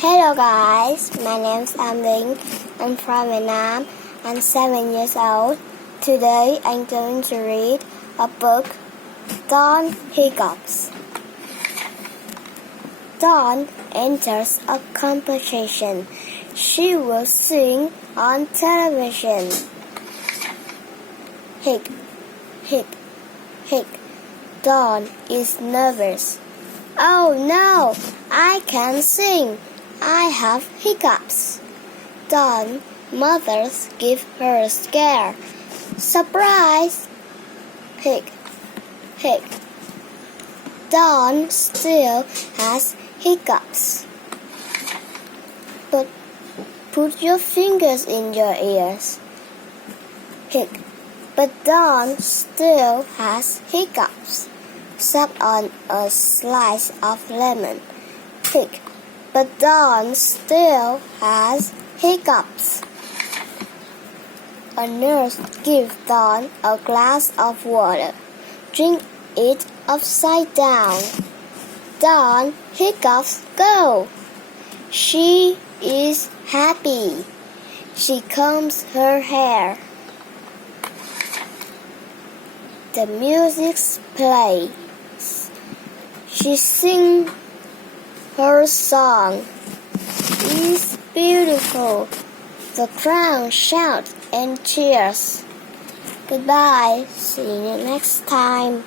Hello guys, my name's Amling. I'm from Vietnam. I'm 7 years old. Today I'm going to read a book, Dawn Hiccups. Dawn enters a competition. She will sing on television. Hic, hic, hic. Dawn is nervous. Oh no, I can't sing. I have hiccups. Dawn mothers give her a scare. Surprise! Hic, hic. Dawn still has hiccups. But put your fingers in your ears. Hic. But Dawn still has hiccups. Suck on a slice of lemon. Hic. But Dawn still has hiccups. A nurse gives Dawn a glass of water. Drink it upside down. Dawn hiccups go. She is happy. She combs her hair. The music plays. She sings her song. It's beautiful. The crowd shouts and cheers. Goodbye. See you next time.